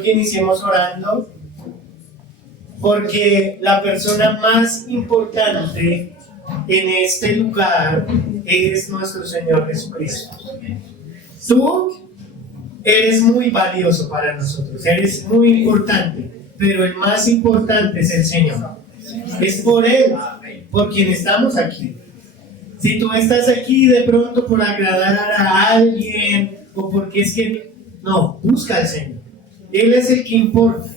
quiero que iniciemos orando, porque la persona más importante en este lugar es nuestro Señor Jesucristo. Tú eres muy valioso para nosotros, eres muy importante, pero el más importante es el Señor. Es por Él, por quien estamos aquí. Si tú estás aquí de pronto por agradar a alguien o porque es que no, busca al Señor. Él es el que importa.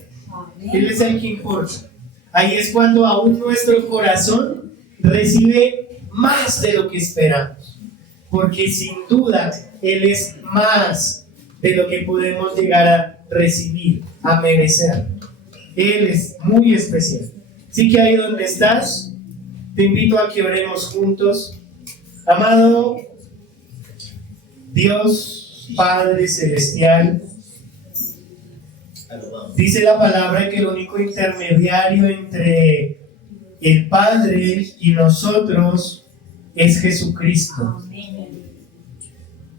Él es el que importa. Ahí es cuando aún nuestro corazón recibe más de lo que esperamos, porque sin duda Él es más de lo que podemos llegar a recibir, a merecer. Él es muy especial. Así que ahí donde estás, te invito a que oremos juntos. Amado Dios Padre Celestial, dice la palabra que el único intermediario entre el Padre y nosotros es Jesucristo,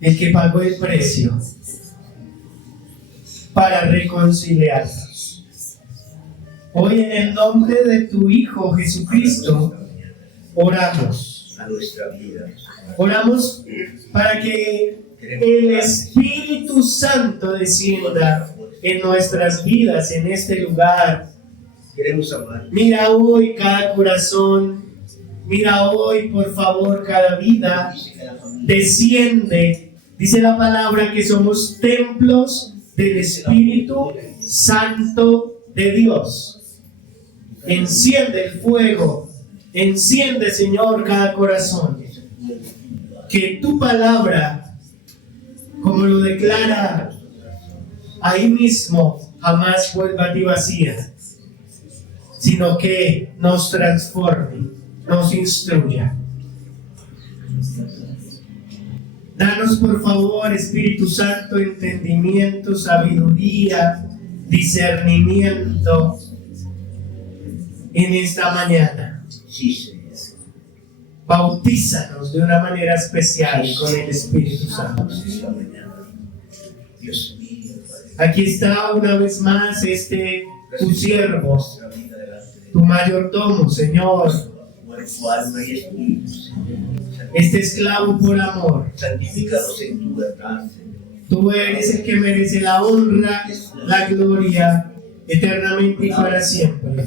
el que pagó el precio para reconciliarnos. Hoy en el nombre de tu Hijo Jesucristo oramos a nuestra vida. Oramos para que el Espíritu Santo descienda en nuestras vidas, en este lugar. Queremos amar. Mira hoy cada corazón, mira hoy por favor cada vida, desciende. Dice la palabra que somos templos del Espíritu Santo de Dios. Enciende el fuego, enciende Señor cada corazón. Que tu palabra, como lo declara ahí mismo, jamás vuelva a ti vacía, sino que nos transforme, nos instruya. Danos por favor, Espíritu Santo, entendimiento, sabiduría, discernimiento en esta mañana. Sí, Señor. Bautízanos de una manera especial con el Espíritu Santo. Dios mío, Aquí está una vez más tu siervo, tu mayordomo, Señor, cuerpo, alma y espíritu, este esclavo por amor. santifícanos en tu verdad, Señor. Tú eres el que merece la honra, la gloria, eternamente y para siempre.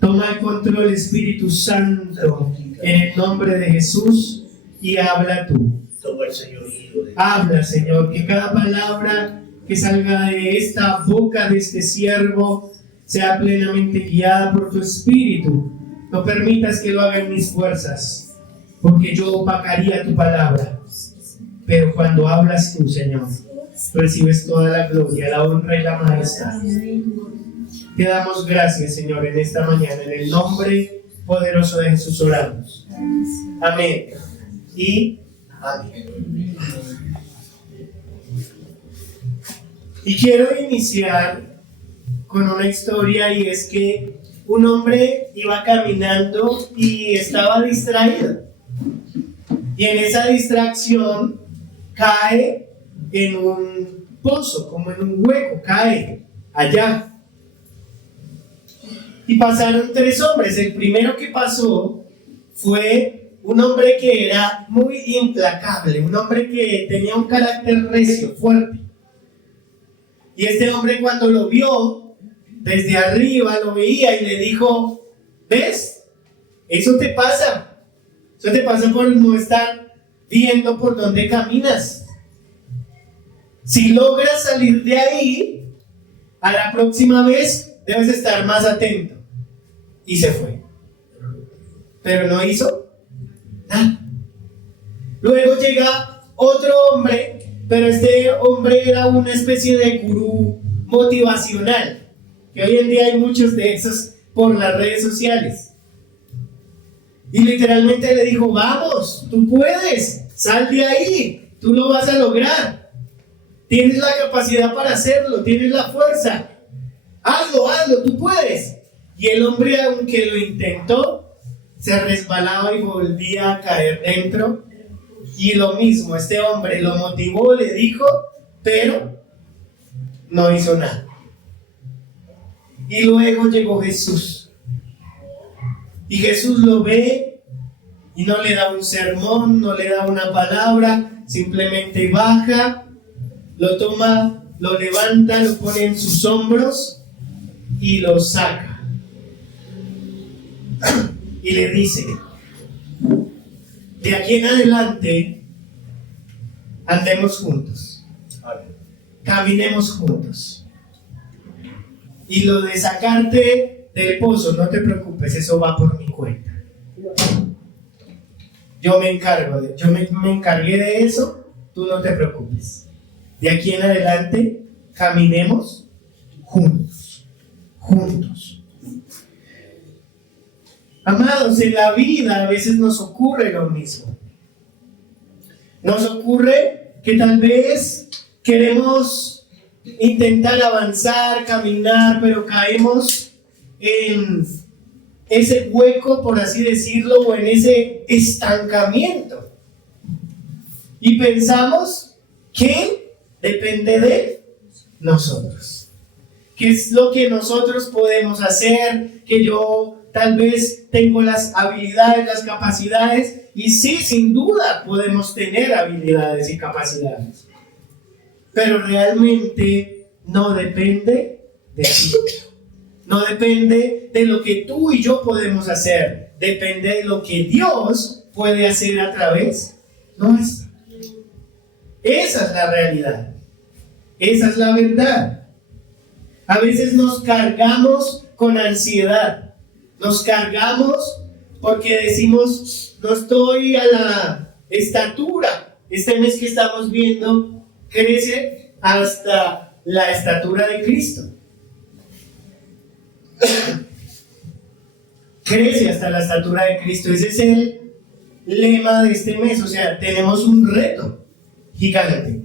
Toma el control, Espíritu Santo, en el nombre de Jesús, y habla tú. Toma el señorío de Habla, Señor, que cada palabra que salga de esta boca de este siervo sea plenamente guiada por tu Espíritu. No permitas que lo haga en mis fuerzas, porque yo opacaría tu palabra. Pero cuando hablas tú, Señor, recibes toda la gloria, la honra y la majestad. Te damos gracias, Señor, en esta mañana. En el nombre poderoso de Jesús oramos. Amén. Y amén. Y quiero iniciar con una historia, y es que un hombre iba caminando y estaba distraído. Y en esa distracción cae en un pozo, como en un hueco, cae allá. Y pasaron 3 hombres. El primero que pasó fue un hombre que era muy implacable, un hombre que tenía un carácter recio, fuerte. Y este hombre, cuando lo vio desde arriba, lo veía y le dijo: ¿ves? Eso te pasa por no estar viendo por dónde caminas. Si logras salir de ahí, a la próxima vez debes estar más atento. Y se fue. Pero no hizo nada. Luego llega otro hombre, pero este hombre era una especie de gurú motivacional, que hoy en día hay muchos de esos por las redes sociales. Y literalmente le dijo: vamos, tú puedes, sal de ahí, tú lo vas a lograr. Tienes la capacidad para hacerlo, tienes la fuerza. Hazlo, tú puedes. Y el hombre, aunque lo intentó, se resbalaba y volvía a caer dentro. Y lo mismo, este hombre lo motivó, le dijo, pero no hizo nada. Y luego llegó Jesús. Y Jesús lo ve y no le da un sermón, no le da una palabra, simplemente baja, lo toma, lo levanta, lo pone en sus hombros y lo saca. Y le dice: de aquí en adelante andemos juntos, caminemos juntos. Y lo de sacarte del pozo, no te preocupes, eso va por mi cuenta. Yo me encargué de eso, tú no te preocupes. De aquí en adelante caminemos juntos. Amados, en la vida a veces nos ocurre lo mismo. Nos ocurre que tal vez queremos intentar avanzar, caminar, pero caemos en ese hueco, por así decirlo, o en ese estancamiento. Y pensamos que depende de nosotros. ¿Qué es lo que nosotros podemos hacer? Que yo tal vez tengo las habilidades, las capacidades, y sí, sin duda podemos tener habilidades y capacidades, pero realmente no depende de ti, no depende de lo que tú y yo podemos hacer, depende de lo que Dios puede hacer a través nuestra. Esa es la realidad, esa es la verdad. A veces nos cargamos con ansiedad, nos cargamos porque decimos: no estoy a la estatura. Este mes que estamos viendo crece hasta la estatura de Cristo. Crece hasta la estatura de Cristo. Ese es el lema de este mes. O sea, tenemos un reto gigante.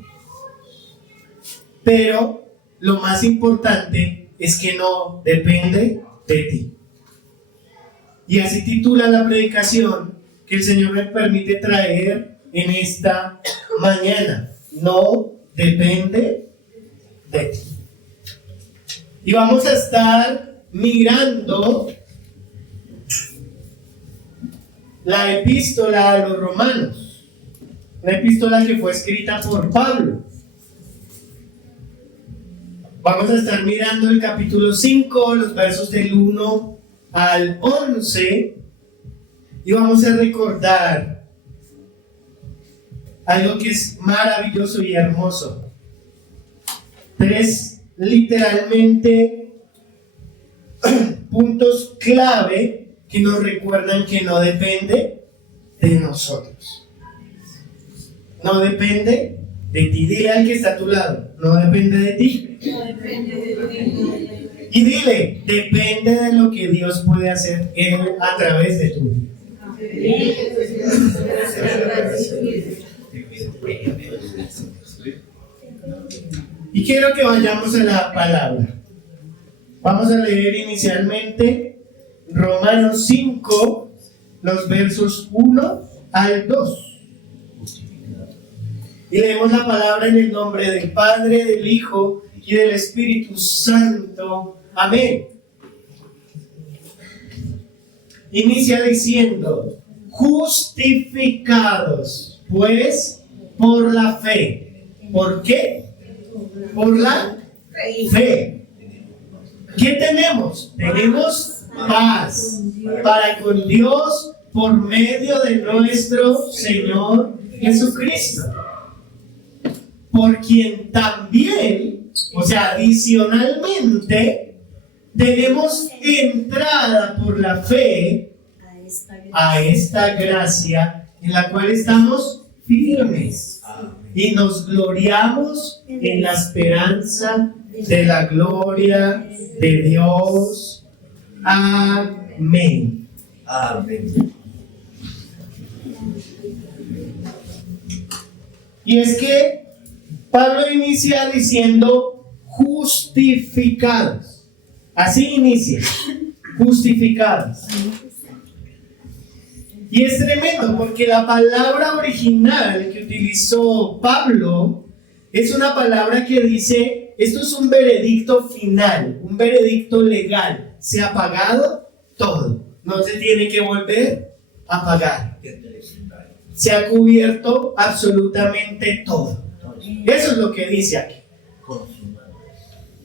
Pero lo más importante es que no depende de ti. Y así titula la predicación que el Señor me permite traer en esta mañana: no depende de ti. Y vamos a estar mirando la epístola a los Romanos, una epístola que fue escrita por Pablo. Vamos a estar mirando el capítulo 5, los versos del 1 al 11, y vamos a recordar algo que es maravilloso y hermoso. 3 literalmente puntos clave que nos recuerdan que no depende de nosotros. No depende de ti. Dile al que está a tu lado: no depende de ti. Y dile: depende de lo que Dios puede hacer a través de tu vida. Y quiero que vayamos a la palabra. Vamos a leer inicialmente Romanos 5, los versos 1 al 2. Y leemos la palabra en el nombre del Padre, del Hijo y del Espíritu Santo. Amén. Inicia diciendo: justificados pues por la fe. ¿Por qué? Por la fe. ¿Qué tenemos? Tenemos paz para con Dios por medio de nuestro Señor Jesucristo, por quien también, o sea, adicionalmente, tenemos entrada por la fe a esta gracia en la cual estamos firmes y nos gloriamos en la esperanza de la gloria de Dios. Amén. Amén. Y es que Pablo inicia diciendo justificados. Así inicia, justificados. Y es tremendo porque la palabra original que utilizó Pablo es una palabra que dice esto es un veredicto final, un veredicto legal. Se ha pagado todo. No se tiene que volver a pagar. Se ha cubierto absolutamente todo. Eso es lo que dice aquí.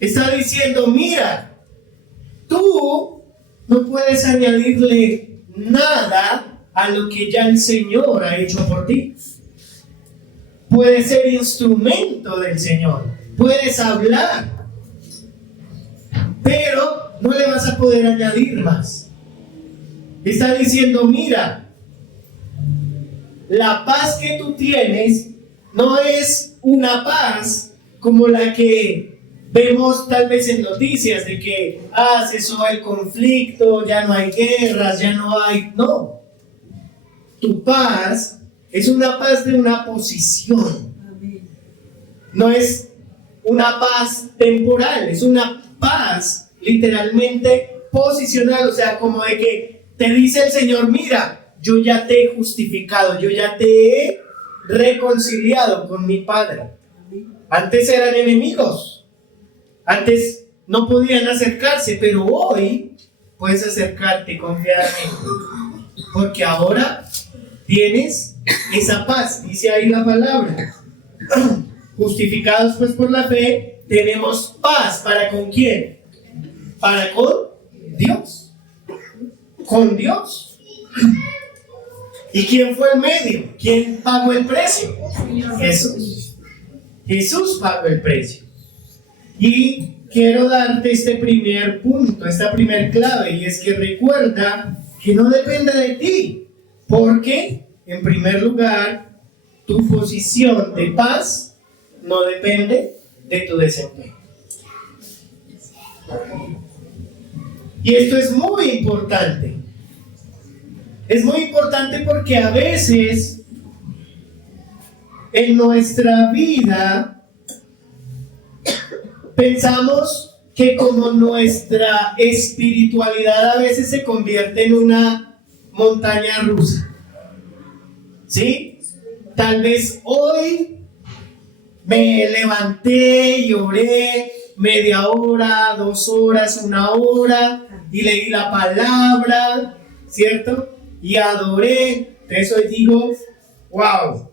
Está diciendo, mira, tú no puedes añadirle nada a lo que ya el Señor ha hecho por ti. Puedes ser instrumento del Señor, puedes hablar, pero no le vas a poder añadir más. Está diciendo, mira, la paz que tú tienes no es una paz como la que vemos tal vez en noticias de que cesó el conflicto, ya no hay guerras, ya no hay... No, tu paz es una paz de una posición. No es una paz temporal, es una paz literalmente posicional, o sea, como de que te dice el Señor, mira, yo ya te he justificado, yo ya te he reconciliado con mi Padre. Antes eran enemigos, antes no podían acercarse, pero hoy puedes acercarte confiadamente, porque ahora tienes esa paz, dice ahí la palabra. Justificados pues por la fe, tenemos paz. ¿Para con quién? Para con Dios. Con Dios. ¿Y quién fue el medio? ¿Quién pagó el precio? Jesús. Jesús pagó el precio. Y quiero darte este primer punto, esta primer clave, y es que recuerda que no depende de ti, porque en primer lugar, tu posición de paz no depende de tu desempeño. Y esto es muy importante. Es muy importante porque a veces en nuestra vida pensamos que como nuestra espiritualidad a veces se convierte en una montaña rusa. ¿Sí? Tal vez hoy me levanté y oré media hora, 2 horas, 1 hora y leí la palabra, ¿cierto? Y adoré. Entonces hoy digo, wow,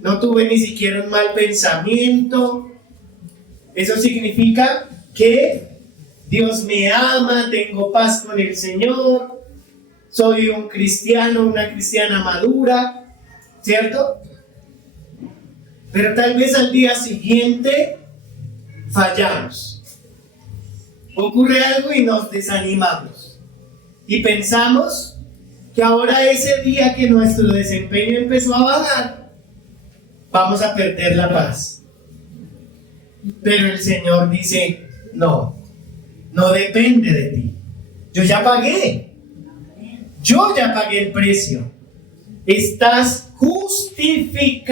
no tuve ni siquiera un mal pensamiento. Eso significa que Dios me ama, tengo paz con el Señor, soy un cristiano, una cristiana madura, ¿cierto? Pero tal vez al día siguiente fallamos. Ocurre algo y nos desanimamos. Y pensamos que ahora ese día que nuestro desempeño empezó a bajar, vamos a perder la paz. Pero el Señor dice, no depende de ti. Yo ya pagué el precio. Estás justificado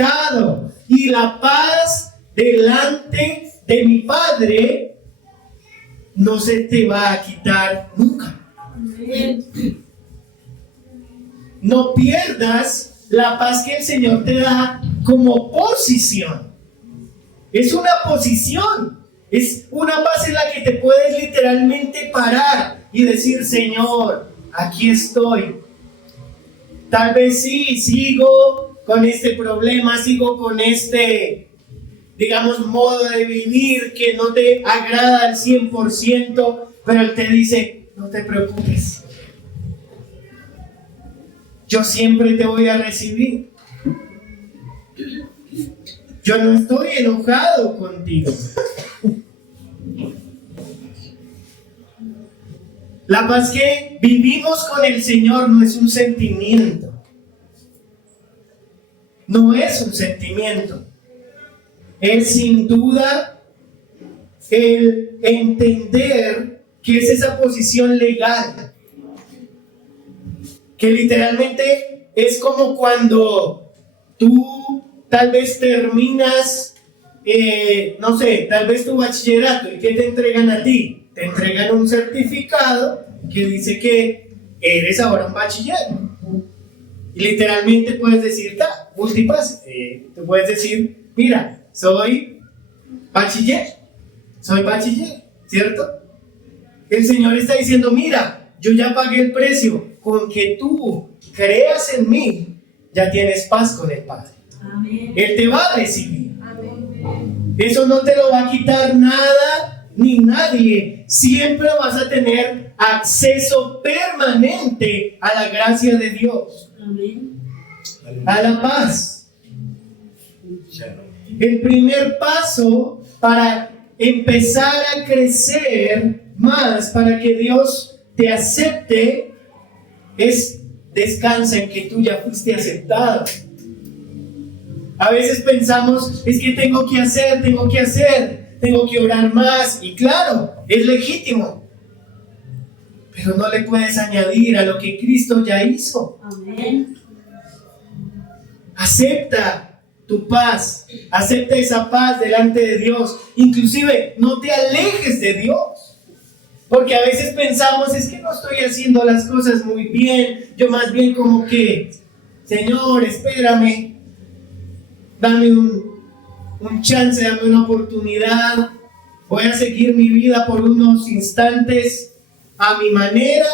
y la paz delante de mi Padre no se te va a quitar nunca. No pierdas la paz que el Señor te da como posición. Es una posición, es una paz en la que te puedes literalmente parar y decir, Señor, aquí estoy. Tal vez sí, sigo con este problema, sigo con este, digamos, modo de vivir que no te agrada al 100%, pero Él te dice, no te preocupes. Yo siempre te voy a recibir. Yo no estoy enojado contigo. La paz que vivimos con el Señor no es un sentimiento. No es un sentimiento. Es sin duda el entender que es esa posición legal. Que literalmente es como cuando tú tal vez terminas, no sé, tal vez tu bachillerato, ¿y qué te entregan a ti? Te entregan un certificado que dice que eres ahora un bachiller. Y literalmente puedes decir, multipase. Tú puedes decir, mira, soy bachiller. soy bachiller, ¿cierto? El Señor está diciendo, mira, yo ya pagué el precio, con que tú creas en mí, ya tienes paz con el Padre. Amén. Él te va a recibir. Amén. Eso no te lo va a quitar nada ni nadie. Siempre vas a tener acceso permanente a la gracia de Dios, Amén. a la paz. El primer paso para empezar a crecer más, para que Dios te acepte, es descansa en que tú ya fuiste aceptado. A veces pensamos, es que tengo que orar más, y claro, es legítimo, pero no le puedes añadir a lo que Cristo ya hizo. Amén. Acepta tu paz, acepta esa paz delante de Dios. Inclusive no te alejes de Dios, porque a veces pensamos, es que no estoy haciendo las cosas muy bien, yo más bien como que, Señor, espérame, dame un chance, dame una oportunidad, voy a seguir mi vida por unos instantes a mi manera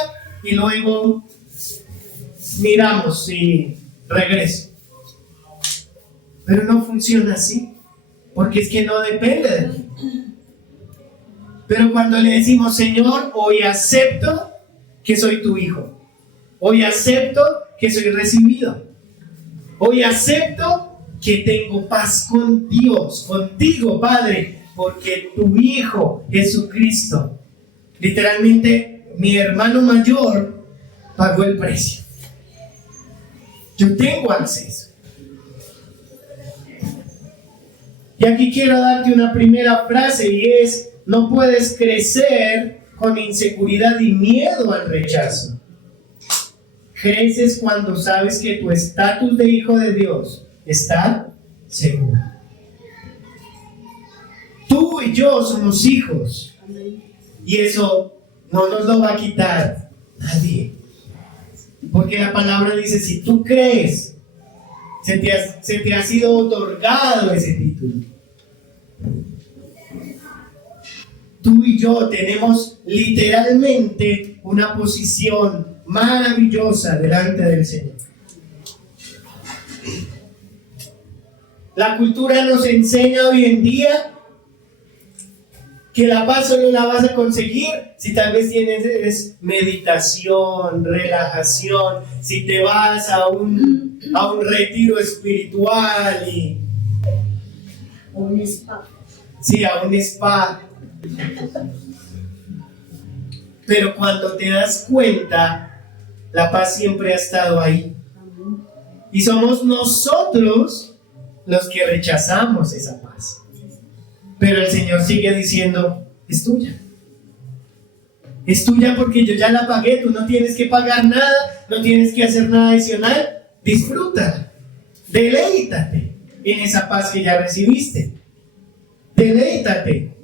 y luego miramos si regreso. Pero no funciona así, porque es que no depende de ti. Pero cuando le decimos, Señor, hoy acepto que soy tu hijo, hoy acepto que soy recibido, hoy acepto que tengo paz con Dios, contigo, Padre, porque tu Hijo Jesucristo, literalmente mi hermano mayor, pagó el precio. Yo tengo acceso. Y aquí quiero darte una primera frase, y es: no puedes crecer con inseguridad y miedo al rechazo. Creces cuando sabes que tu estatus de hijo de Dios está seguro. Tú y yo somos hijos, y eso no nos lo va a quitar nadie, porque la palabra dice, si tú crees, se te ha sido otorgado ese título. Tú y yo tenemos literalmente una posición maravillosa delante del Señor. La cultura nos enseña hoy en día que la paz solo la vas a conseguir si tal vez tienes meditación, relajación, si te vas a un retiro espiritual y... Un spa. Sí, a un spa. Pero cuando te das cuenta, la paz siempre ha estado ahí. Y somos nosotros los que rechazamos esa paz. Pero el Señor sigue diciendo, es tuya. Es tuya porque yo ya la pagué, tú no tienes que pagar nada, no tienes que hacer nada adicional. Disfrútala, deleítate en esa paz que ya recibiste. Deleítate.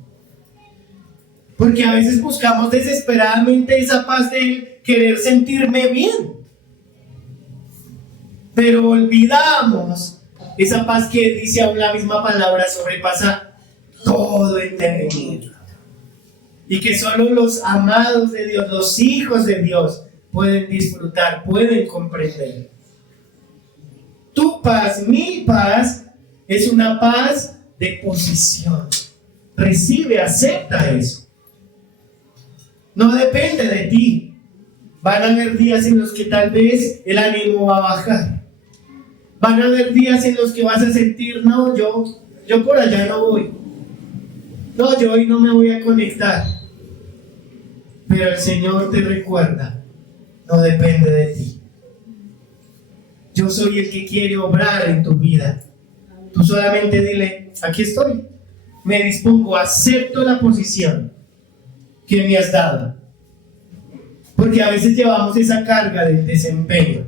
Porque a veces buscamos desesperadamente esa paz de querer sentirme bien. Pero olvidamos esa paz que dice aún la misma palabra, sobrepasa todo entendimiento. Y que solo los amados de Dios, los hijos de Dios, pueden disfrutar, pueden comprender. Tu paz, mi paz, es una paz de posición. Recibe, acepta eso. No depende de ti. Van a haber días en los que tal vez el ánimo va a bajar. Van a haber días en los que vas a sentir, no, yo por allá no voy. No, yo hoy no me voy a conectar. Pero el Señor te recuerda, no depende de ti. Yo soy el que quiere obrar en tu vida. Tú solamente dile, aquí estoy. Me dispongo, acepto la posición que me has dado. Porque a veces llevamos esa carga del desempeño.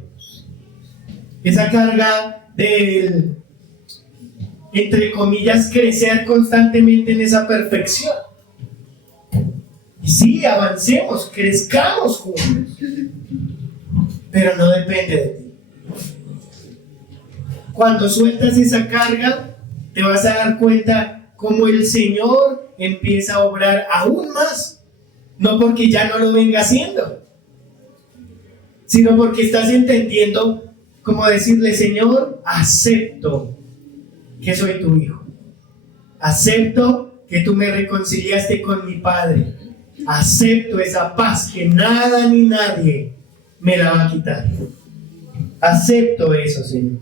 Esa carga del, entre comillas, crecer constantemente en esa perfección. Y sí, avancemos, crezcamos juntos. Pero no depende de ti. Cuando sueltas esa carga, te vas a dar cuenta cómo el Señor empieza a obrar aún más. No porque ya no lo venga haciendo, sino porque estás entendiendo cómo decirle: Señor, acepto que soy tu hijo. Acepto que tú me reconciliaste con mi Padre. Acepto esa paz que nada ni nadie me la va a quitar. Acepto eso, Señor.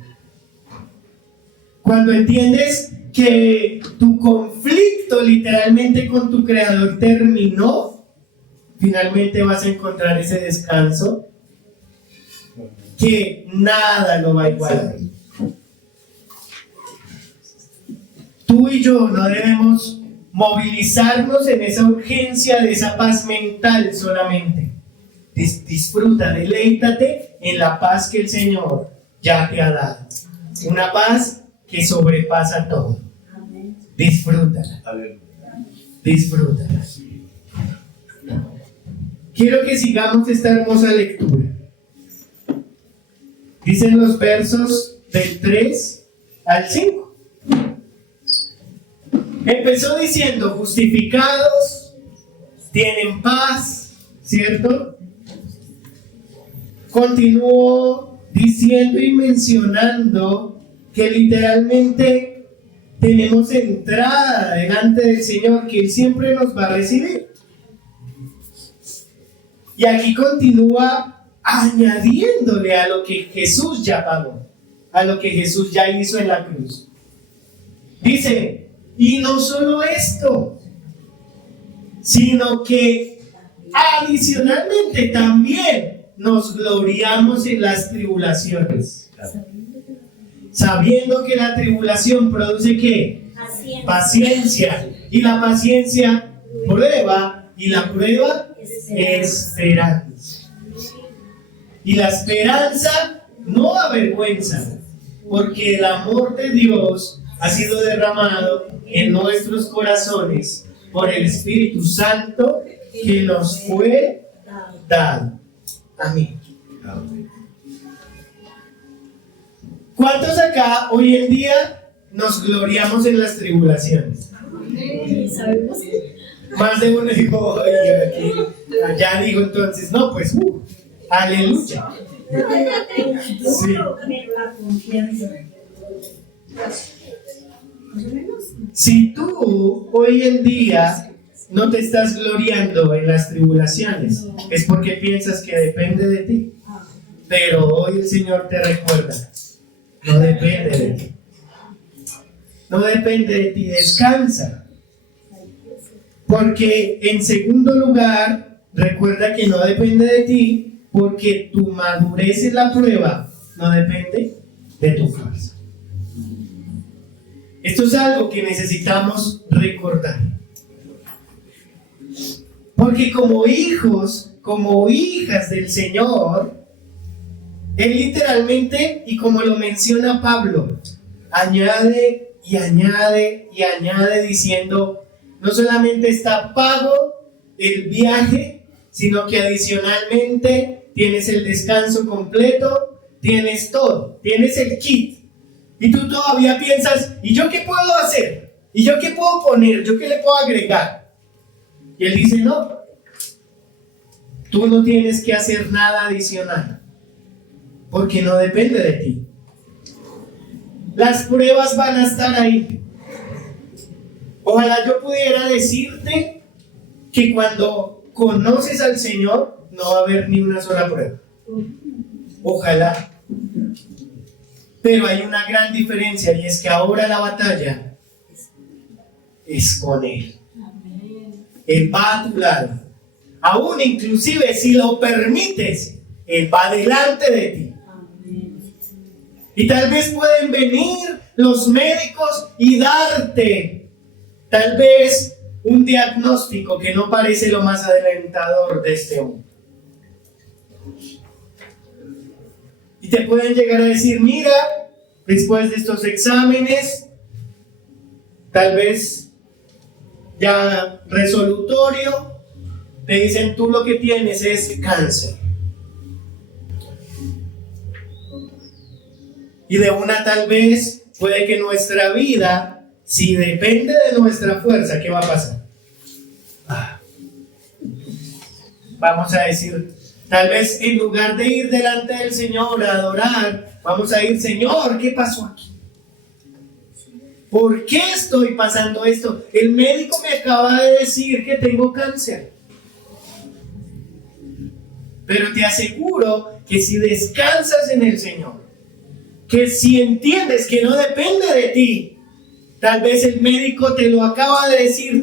Cuando entiendes que tu conflicto literalmente con tu Creador terminó, finalmente vas a encontrar ese descanso que nada lo va a igualar. Tú y yo no debemos movilizarnos en esa urgencia de esa paz mental solamente. Disfruta, deleítate en la paz que el Señor ya te ha dado. Una paz que sobrepasa todo. Disfrútala. Disfrútala. Quiero que sigamos esta hermosa lectura. Dicen los versos del 3 al 5. Empezó diciendo: justificados, tienen paz, ¿cierto? Continuó diciendo y mencionando que literalmente tenemos entrada delante del Señor, que Él siempre nos va a recibir. Y aquí continúa añadiéndole a lo que Jesús ya pagó, a lo que Jesús ya hizo en la cruz. Dice: y no solo esto, sino que adicionalmente también nos gloriamos en las tribulaciones, sabiendo que la tribulación produce ¿qué? Paciencia. Y la paciencia prueba, y la prueba esperanza. Y la esperanza no avergüenza, porque el amor de Dios ha sido derramado en nuestros corazones por el Espíritu Santo que nos fue dado. Amén. ¿Cuántos acá hoy en día nos gloriamos en las tribulaciones? Más de uno dijo: oye, aquí, allá digo, entonces, no, pues, aleluya. Sí. Si tú hoy en día no te estás gloriando en las tribulaciones, es porque piensas que depende de ti. Pero hoy el Señor te recuerda: no depende de ti. No depende de ti, descansa. Porque en segundo lugar, recuerda que no depende de ti, porque tu madurez en la prueba no depende de tu fuerza. Esto es algo que necesitamos recordar. Porque como hijos, como hijas del Señor, Él literalmente, y como lo menciona Pablo, añade y añade y añade diciendo: no solamente está pago el viaje, sino que adicionalmente tienes el descanso completo, tienes todo, tienes el kit. Y tú todavía piensas: ¿y yo qué puedo hacer? ¿Y yo qué puedo poner? ¿Yo qué le puedo agregar? Y Él dice: no, tú no tienes que hacer nada adicional, porque no depende de ti. Las pruebas van a estar ahí. Ojalá yo pudiera decirte que cuando conoces al Señor no va a haber ni una sola prueba. Ojalá. Pero hay una gran diferencia, y es que ahora la batalla es con Él. Él va a tu lado. Aún inclusive si lo permites, Él va delante de ti. Y tal vez pueden venir los médicos y darte tal vez un diagnóstico que no parece lo más alentador de este mundo. Y te pueden llegar a decir: mira, después de estos exámenes, tal vez ya resolutorio, te dicen: tú lo que tienes es cáncer. Y de una tal vez puede que nuestra vida, si depende de nuestra fuerza, ¿qué va a pasar? vamos a decir, tal vez en lugar de ir delante del Señor a adorar, vamos a ir, Señor, ¿qué pasó aquí? ¿Por qué estoy pasando esto? El médico me acaba de decir que tengo cáncer. Pero te aseguro que si descansas en el Señor, que si entiendes que no depende de ti, tal vez el médico te lo acaba de decir,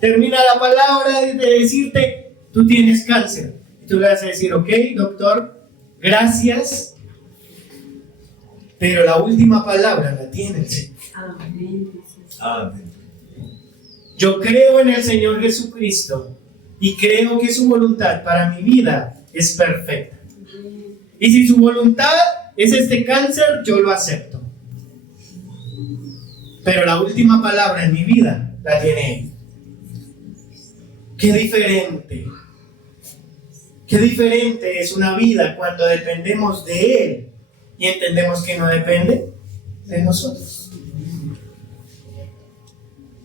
termina la palabra de decirte, tú tienes cáncer. Y tú le vas a decir, ok, doctor, gracias, pero la última palabra la tiene el Señor. Amén. Amén. Yo creo en el Señor Jesucristo y creo que su voluntad para mi vida es perfecta. Y si su voluntad es este cáncer, yo lo acepto. Pero la última palabra en mi vida la tiene Él. Qué diferente. Qué diferente es una vida cuando dependemos de Él y entendemos que no depende de nosotros.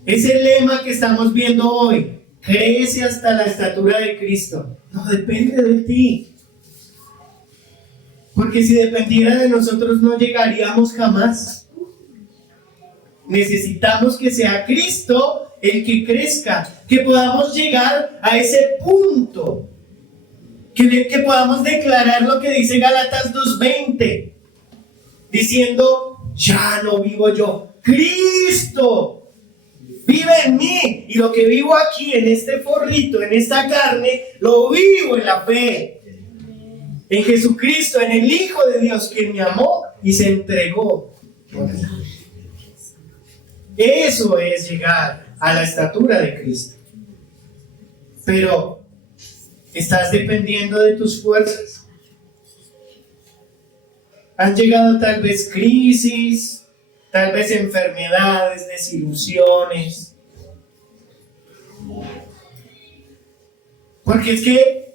Ese lema que estamos viendo hoy, crece hasta la estatura de Cristo, no depende de ti. Porque si dependiera de nosotros no llegaríamos jamás. Necesitamos que sea Cristo el que crezca, que podamos llegar a ese punto, que podamos declarar lo que dice Gálatas 2:20, diciendo, ya no vivo yo, Cristo vive en mí, y lo que vivo aquí en este forrito, en esta carne, lo vivo en la fe, en Jesucristo, en el Hijo de Dios que me amó y se entregó por mí. Eso es llegar a la estatura de Cristo. Pero, ¿estás dependiendo de tus fuerzas? Han llegado tal vez crisis, tal vez enfermedades, desilusiones. Porque es que,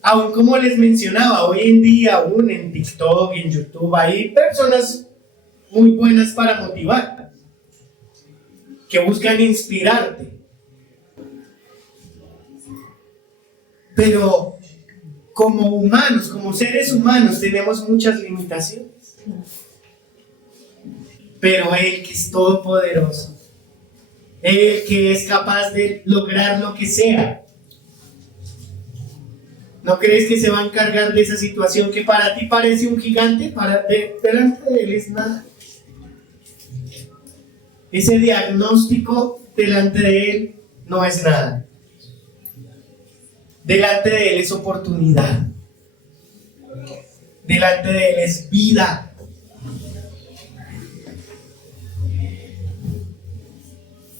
aún como les mencionaba, hoy en día, aún en TikTok, en YouTube, hay personas muy buenas para motivarte, que buscan inspirarte. Pero como humanos, como seres humanos, tenemos muchas limitaciones. Pero Él que es todopoderoso, Él que es capaz de lograr lo que sea, ¿no crees que se va a encargar de esa situación que para ti parece un gigante? Delante de Él es nada. Ese diagnóstico delante de Él no es nada. Delante de Él es oportunidad. Delante de Él es vida.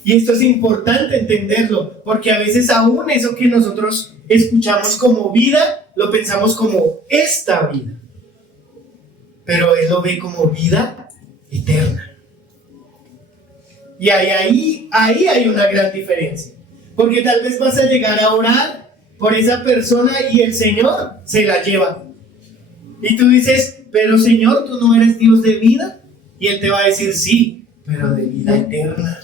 Y esto es importante entenderlo, porque a veces aún eso que nosotros escuchamos como vida, lo pensamos como esta vida. Pero Él lo ve como vida eterna. Y ahí hay una gran diferencia. Porque tal vez vas a llegar a orar por esa persona y el Señor se la lleva. Y tú dices, pero Señor, ¿tú no eres Dios de vida? Y Él te va a decir, sí, pero de vida eterna.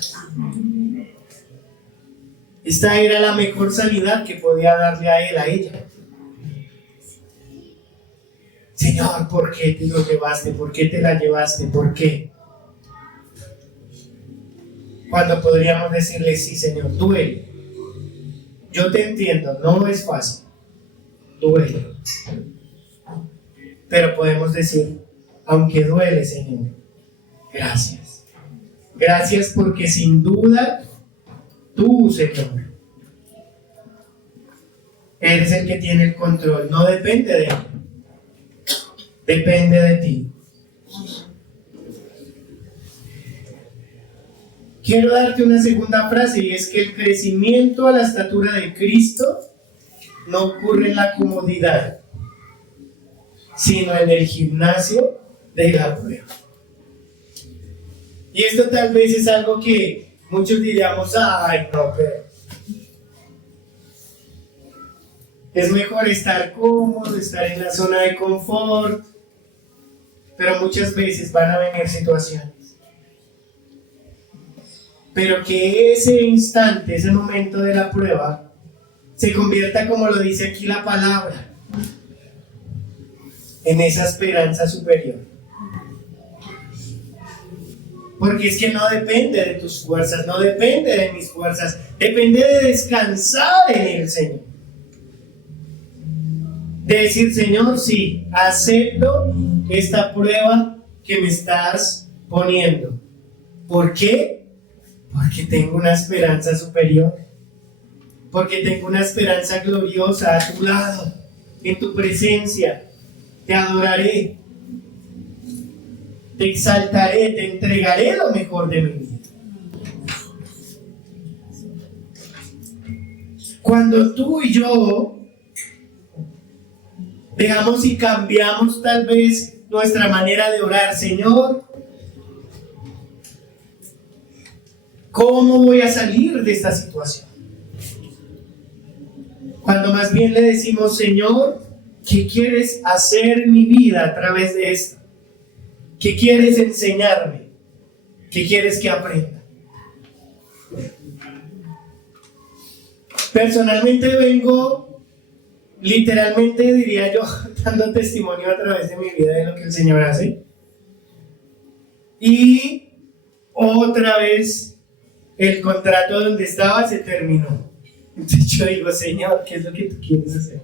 Esta era la mejor sanidad que podía darle a él, a ella. Señor, ¿por qué te lo llevaste? ¿Por qué te la llevaste? ¿Por qué? Cuando podríamos decirle, sí, Señor, duele. Yo te entiendo, no es fácil. Duele. Pero podemos decir, aunque duele, Señor, gracias. Gracias porque sin duda tú, Señor, eres el que tiene el control. No depende de mí, depende de ti. Quiero darte una segunda frase, y es que el crecimiento a la estatura de Cristo no ocurre en la comodidad, sino en el gimnasio de la prueba. Y esto tal vez es algo que muchos diríamos, ay, no, pero es mejor estar cómodo, estar en la zona de confort, pero muchas veces van a venir situaciones. Pero que ese instante, ese momento de la prueba, se convierta, como lo dice aquí la palabra, en esa esperanza superior. Porque es que no depende de tus fuerzas, no depende de mis fuerzas, depende de descansar en el Señor. De decir, Señor, sí, acepto esta prueba que me estás poniendo. ¿Por qué? Porque tengo una esperanza superior. Porque tengo una esperanza gloriosa a tu lado, en tu presencia. Te adoraré, te exaltaré, te entregaré lo mejor de mi vida. Cuando tú y yo dejamos y cambiamos tal vez nuestra manera de orar, Señor, ¿cómo voy a salir de esta situación? Cuando más bien le decimos, Señor, ¿qué quieres hacer en mi vida a través de esto? ¿Qué quieres enseñarme? ¿Qué quieres que aprenda? Personalmente vengo, literalmente diría yo, dando testimonio a través de mi vida de lo que el Señor hace. Y otra vez el contrato donde estaba se terminó. Entonces yo digo, Señor, ¿qué es lo que tú quieres hacer?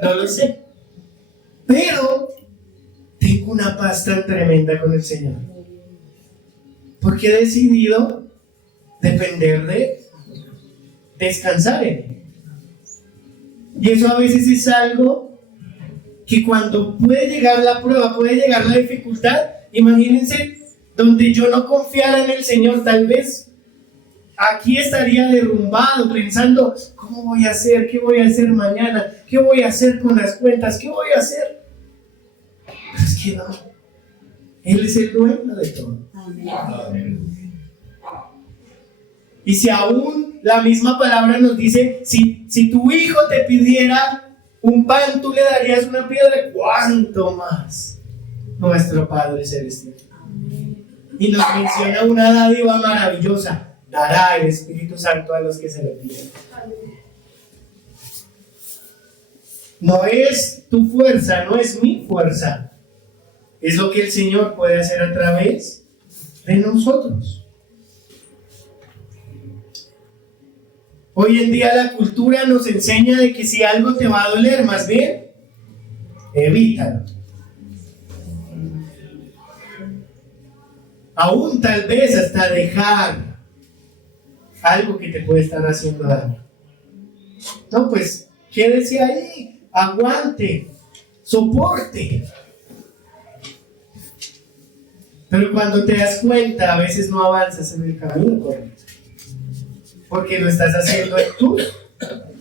No lo sé. Pero tengo una paz tan tremenda con el Señor. Porque he decidido depender de descansar en Él. Y eso a veces es algo que cuando puede llegar la prueba, puede llegar la dificultad, imagínense, donde yo no confiara en el Señor, tal vez aquí estaría derrumbado pensando, ¿cómo voy a hacer? ¿Qué voy a hacer mañana? ¿Qué voy a hacer con las cuentas? ¿Qué voy a hacer? Pero es que no, Él es el dueño de todo. Amén. Y si aún la misma palabra nos dice, si tu hijo te pidiera un pan, tú le darías una piedra, ¿cuánto más nuestro Padre Celestial? Y nos menciona una dádiva maravillosa: dará el Espíritu Santo a los que se lo piden. No es tu fuerza, no es mi fuerza. Es lo que el Señor puede hacer a través de nosotros. Hoy en día la cultura nos enseña de que si algo te va a doler, más bien, evítalo. Aún tal vez hasta dejar algo que te puede estar haciendo daño. No, pues quédese ahí, aguante, soporte. Pero cuando te das cuenta, a veces no avanzas en el camino correcto, porque lo estás haciendo en tus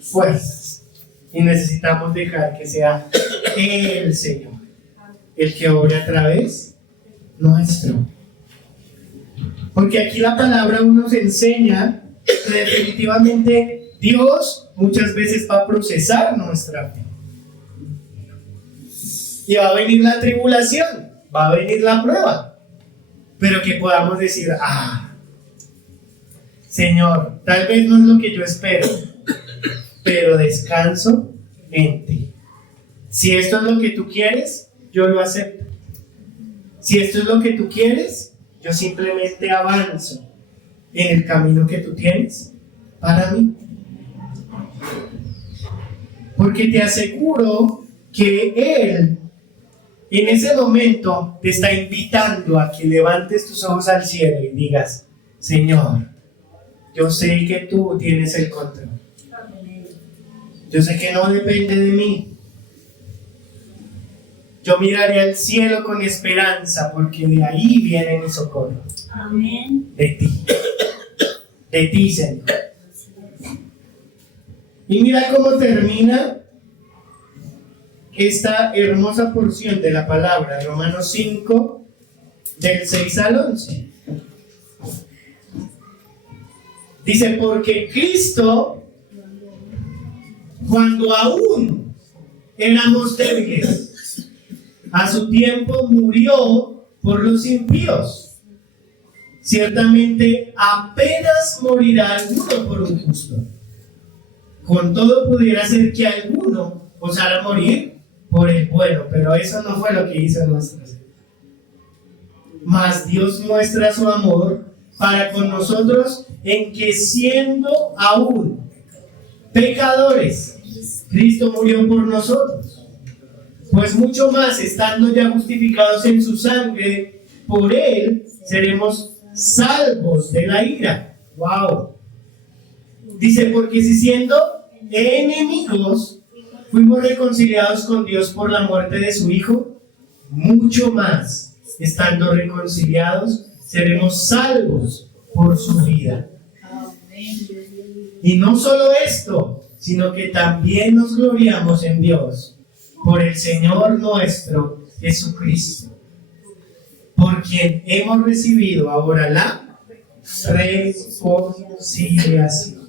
fuerzas. Y necesitamos dejar que sea el Señor el que obre a través nuestro. Porque aquí la palabra nos enseña que definitivamente Dios muchas veces va a procesar nuestra fe. Y va a venir la tribulación, va a venir la prueba. Pero que podamos decir, Señor, tal vez no es lo que yo espero, pero descanso en ti. Si esto es lo que tú quieres, yo lo acepto. Si esto es lo que tú quieres, yo simplemente avanzo en el camino que tú tienes para mí. Porque te aseguro que Él en ese momento te está invitando a que levantes tus ojos al cielo y digas, Señor, yo sé que tú tienes el control. Yo sé que no depende de mí. Yo miraré al cielo con esperanza, porque de ahí viene mi socorro. Amén. De ti, Señor. Y mira cómo termina esta hermosa porción de la palabra, Romanos 5, del 6 al 11. Dice, porque Cristo, cuando aún éramos débiles, a su tiempo murió por los impíos. Ciertamente apenas morirá alguno por un justo, con todo pudiera ser que alguno osara morir por el bueno, pero eso no fue lo que hizo nuestro Señor. Mas Dios muestra su amor para con nosotros en que siendo aún pecadores, Cristo murió por nosotros. Pues mucho más, estando ya justificados en su sangre, por él seremos salvos de la ira. ¡Wow! Dice, porque si siendo enemigos fuimos reconciliados con Dios por la muerte de su Hijo, mucho más, estando reconciliados, seremos salvos por su vida. Y no solo esto, sino que también nos gloriamos en Dios por el Señor nuestro Jesucristo, por quien hemos recibido ahora la reconciliación.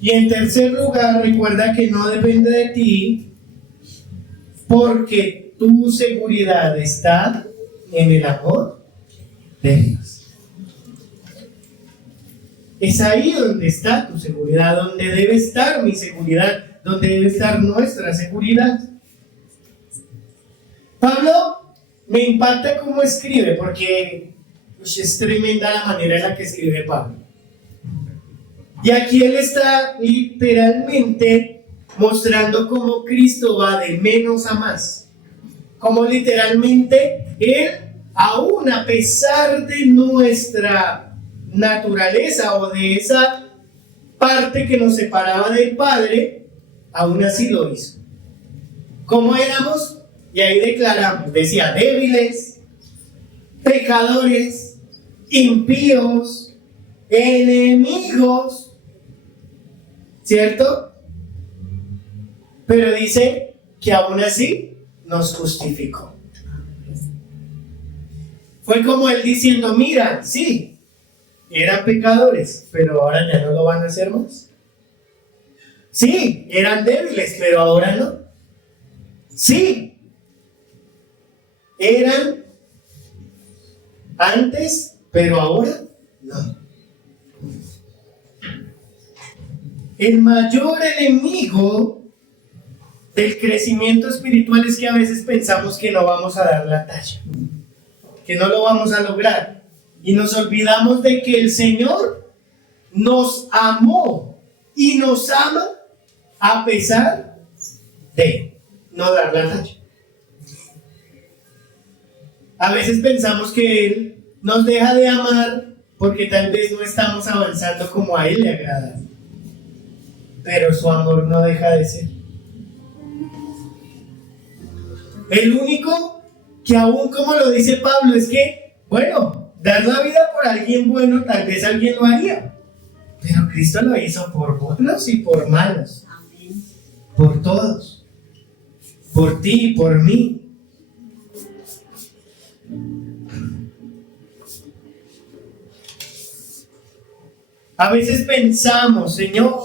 Y en tercer lugar, recuerda que no depende de ti, porque tu seguridad está en el amor de Dios. Es ahí donde está tu seguridad, donde debe estar mi seguridad, donde debe estar nuestra seguridad. Pablo me impacta cómo escribe, porque es tremenda la manera en la que escribe Pablo. Y aquí él está literalmente mostrando cómo Cristo va de menos a más. Como literalmente él, aún a pesar de nuestra naturaleza o de esa parte que nos separaba del Padre, aún así lo hizo. ¿Cómo éramos? Y ahí declaramos, decía, débiles, pecadores, impíos, enemigos, ¿cierto? Pero dice que aún así nos justificó. Fue como él diciendo, mira, sí, eran pecadores, pero ahora ya no lo van a hacer más. Sí, eran débiles, pero ahora no. Sí, eran antes, pero ahora no. El mayor enemigo del crecimiento espiritual es que a veces pensamos que no vamos a dar la talla, que no lo vamos a lograr. Y nos olvidamos de que el Señor nos amó y nos ama a pesar de no dar la talla. A veces pensamos que Él nos deja de amar porque tal vez no estamos avanzando como a Él le agrada. Pero su amor no deja de ser. El único que aún, como lo dice Pablo, es que, bueno, dar la vida por alguien bueno, tal vez alguien lo haría. Pero Cristo lo hizo por buenos y por malos. Amén. Por todos. Por ti y por mí. A veces pensamos, Señor,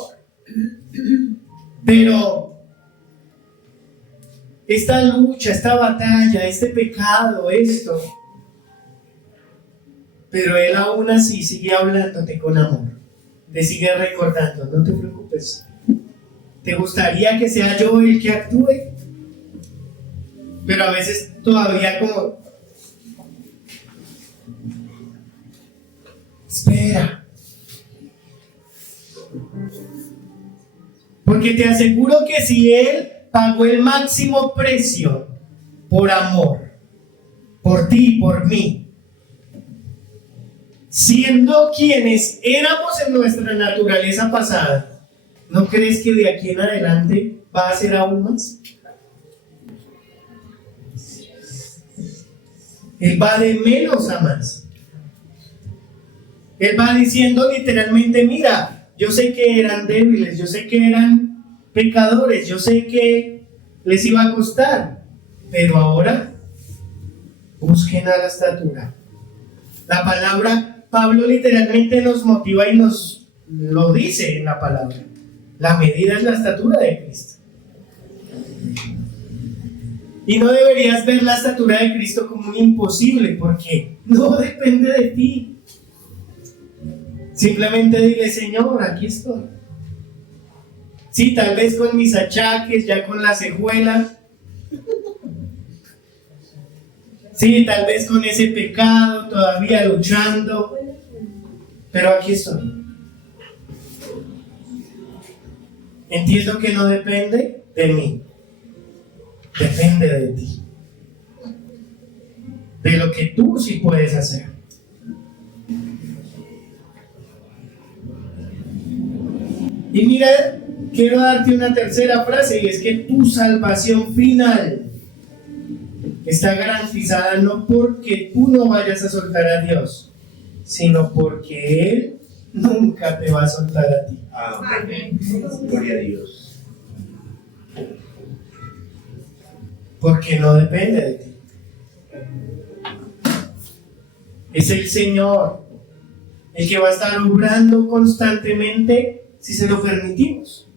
pero esta lucha, esta batalla, este pecado, esto, pero Él aún así sigue hablándote con amor, te sigue recordando, no te preocupes. ¿Te gustaría que sea yo el que actúe? Pero a veces todavía como, espera. Porque te aseguro que si Él pagó el máximo precio por amor, por ti y por mí, siendo quienes éramos en nuestra naturaleza pasada, ¿no crees que de aquí en adelante va a ser aún más? Él va de menos a más. Él va diciendo literalmente, mira, yo sé que eran débiles, yo sé que eran pecadores, yo sé que les iba a costar, pero ahora busquen a la estatura. La palabra, Pablo literalmente nos motiva y nos lo dice en la palabra. La medida es la estatura de Cristo. Y no deberías ver la estatura de Cristo como un imposible, porque no depende de ti. Simplemente dile, Señor, aquí estoy. Sí, tal vez con mis achaques, ya con la cejuela. Sí, tal vez con ese pecado todavía luchando. Pero aquí estoy. Entiendo que no depende de mí. Depende de ti. De lo que tú sí puedes hacer. Y mira, quiero darte una tercera frase, y es que tu salvación final está garantizada no porque tú no vayas a soltar a Dios, sino porque Él nunca te va a soltar a ti. Amén. Gloria a Dios. Porque no depende de ti. Es el Señor el que va a estar obrando constantemente si se lo permitimos.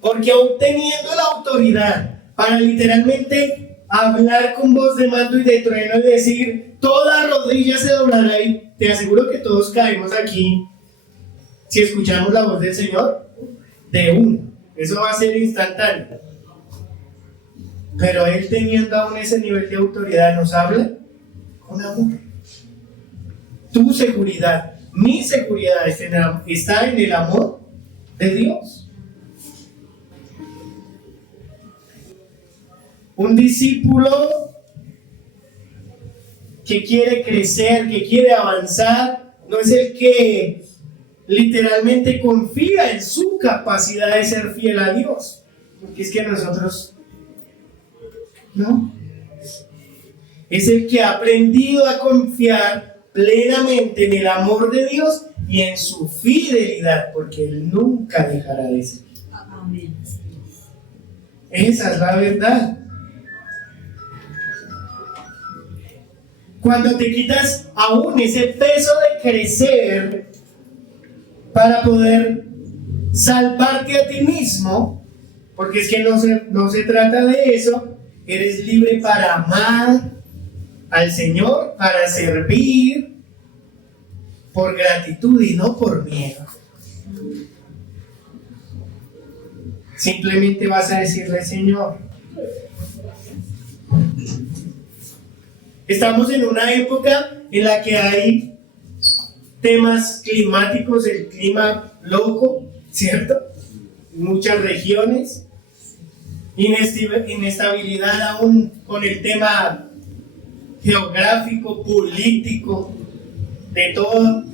Porque aún teniendo la autoridad para literalmente hablar con voz de mando y de trueno y decir, toda rodilla se doblará, y te aseguro que todos caemos aquí si escuchamos la voz del Señor de uno. Eso va a ser instantáneo. Pero Él, teniendo aún ese nivel de autoridad, nos habla con amor. Tu seguridad, mi seguridad está en el amor de Dios. Un discípulo que quiere crecer, que quiere avanzar, no es el que literalmente confía en su capacidad de ser fiel a Dios, porque es que nosotros no. Es el que ha aprendido a confiar plenamente en el amor de Dios y en su fidelidad, porque Él nunca dejará de ser. Amén. Esa es la verdad. Cuando te quitas aún ese peso de crecer para poder salvarte a ti mismo, porque es que no se trata de eso, eres libre para amar al Señor, para servir por gratitud y no por miedo. Simplemente vas a decirle, Señor, estamos en una época en la que hay temas climáticos, el clima loco, ¿cierto? En muchas regiones, inestabilidad aún con el tema geográfico, político, de todo,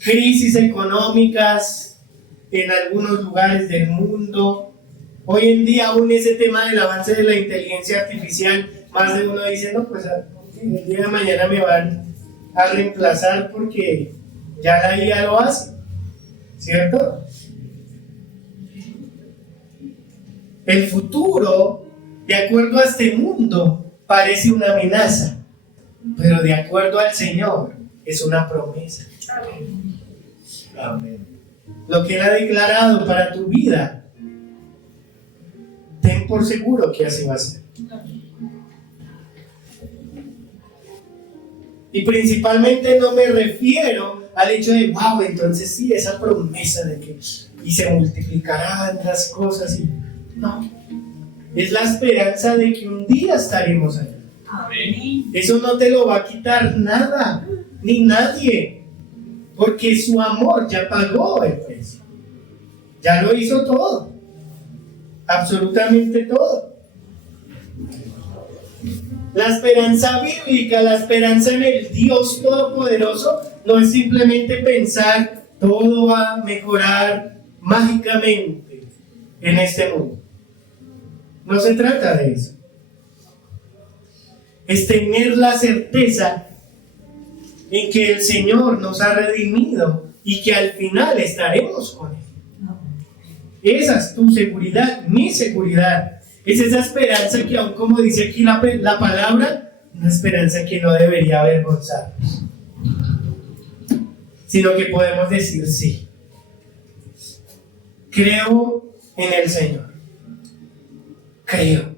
crisis económicas en algunos lugares del mundo. Hoy en día aún ese tema del avance de la inteligencia artificial, más de uno dice, no, pues el día de mañana me van a reemplazar porque ya la IA lo hace, ¿cierto? El futuro, de acuerdo a este mundo, parece una amenaza, pero de acuerdo al Señor, es una promesa. Amén. Lo que Él ha declarado para tu vida, ten por seguro que así va a ser. Y principalmente no me refiero al hecho de, wow, entonces sí, esa promesa de que y se multiplicarán las cosas. No, es la esperanza de que un día estaremos allá. Amén. Eso no te lo va a quitar nada, ni nadie, porque su amor ya pagó el precio. Ya lo hizo todo, absolutamente todo. La esperanza bíblica, la esperanza en el Dios Todopoderoso, no es simplemente pensar todo va a mejorar mágicamente en este mundo. No se trata de eso. Es tener la certeza en que el Señor nos ha redimido y que al final estaremos con Él. Esa es tu seguridad, mi seguridad. Es esa esperanza que, aún como dice aquí la palabra, una esperanza que no debería avergonzarnos, sino que podemos decir sí. Creo en el Señor. Creo.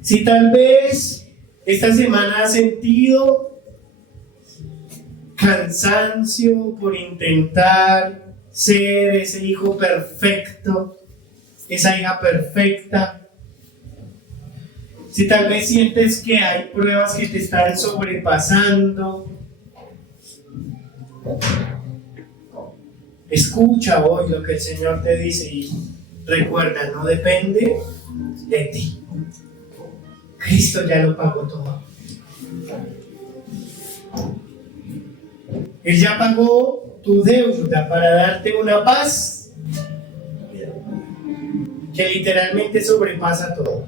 Si tal vez esta semana has sentido cansancio por intentar ser ese hijo perfecto, esa hija perfecta. Si tal vez sientes que hay pruebas que te están sobrepasando, escucha hoy lo que el Señor te dice y recuerda, no depende de ti. Cristo ya lo pagó todo. Él ya pagó tu deuda para darte una paz que literalmente sobrepasa todo.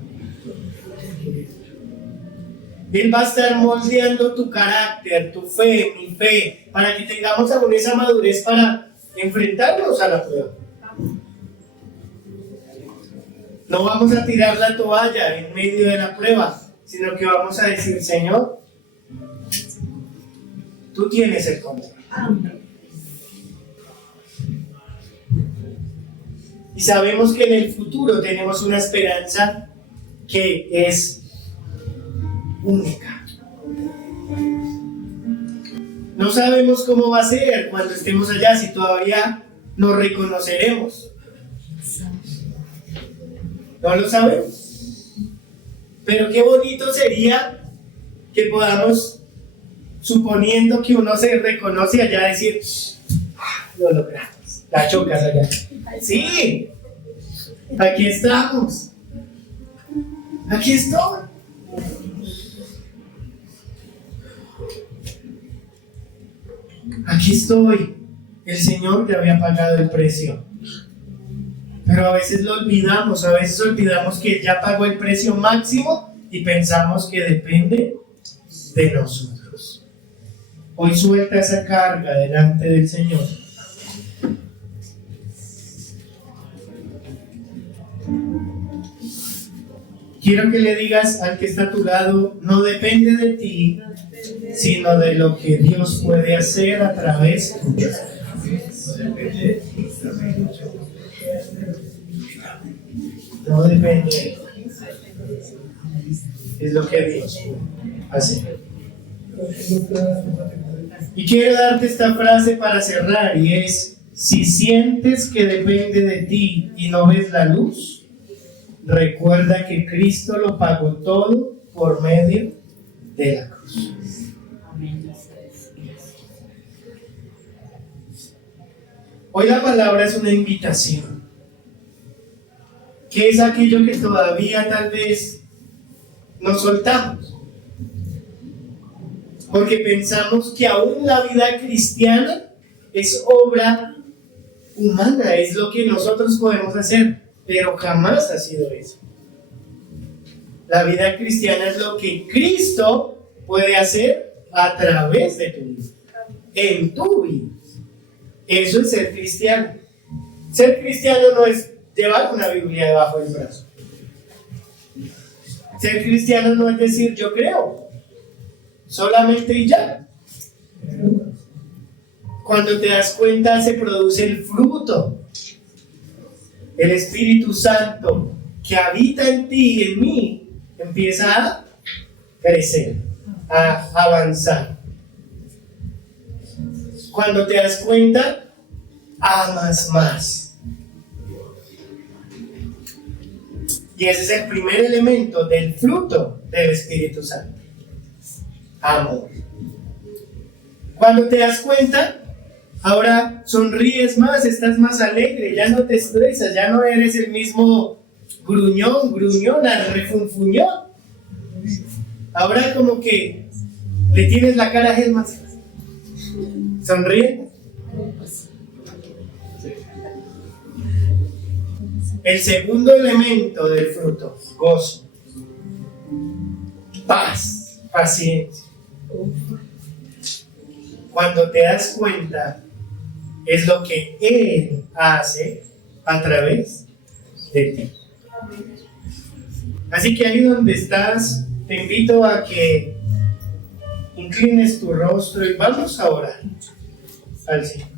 Él va a estar moldeando tu carácter, tu fe, mi fe, para que tengamos aún esa madurez para enfrentarnos a la prueba. No vamos a tirar la toalla en medio de la prueba, sino que vamos a decir, Señor, tú tienes el control. Y sabemos que en el futuro tenemos una esperanza que es única. No sabemos cómo va a ser cuando estemos allá, si todavía nos reconoceremos. No lo sabemos. Pero qué bonito sería que podamos, suponiendo que uno se reconoce allá, decir, lo logramos, la chocas allá. Sí, aquí estamos. Aquí estoy. Aquí estoy. El Señor ya había pagado el precio. Pero a veces lo olvidamos, a veces olvidamos que ya pagó el precio máximo y pensamos que depende de nosotros. Hoy suelta esa carga delante del Señor. Quiero que le digas al que está a tu lado, no depende de ti, sino de lo que Dios puede hacer a través tuyo. No depende de ti. Es lo que Dios hace. Y quiero darte esta frase para cerrar, y es: si sientes que depende de ti y no ves la luz, recuerda que Cristo lo pagó todo por medio de la cruz. Hoy la palabra es una invitación. ¿Qué es aquello que todavía tal vez nos soltamos? Porque pensamos que aún la vida cristiana es obra humana, es lo que nosotros podemos hacer, pero jamás ha sido eso. La vida cristiana es lo que Cristo puede hacer a través de tu vida, en tu vida. Eso es ser cristiano. Ser cristiano no es llevar una Biblia debajo del brazo. Ser cristiano no es decir yo creo, solamente y ya. Cuando te das cuenta se produce el fruto. El Espíritu Santo que habita en ti y en mí empieza a crecer, a avanzar. Cuando te das cuenta, amas más. Y ese es el primer elemento del fruto del Espíritu Santo. Amor. Cuando te das cuenta, ahora sonríes más, estás más alegre, ya no te estresas, ya no eres el mismo gruñona, refunfuñón. Ahora como que le tienes la cara a él más. Sonríe. El segundo elemento del fruto, gozo, paz, paciencia. Cuando te das cuenta, es lo que Él hace a través de ti. Así que ahí donde estás, te invito a que inclines tu rostro y vamos a orar al Señor.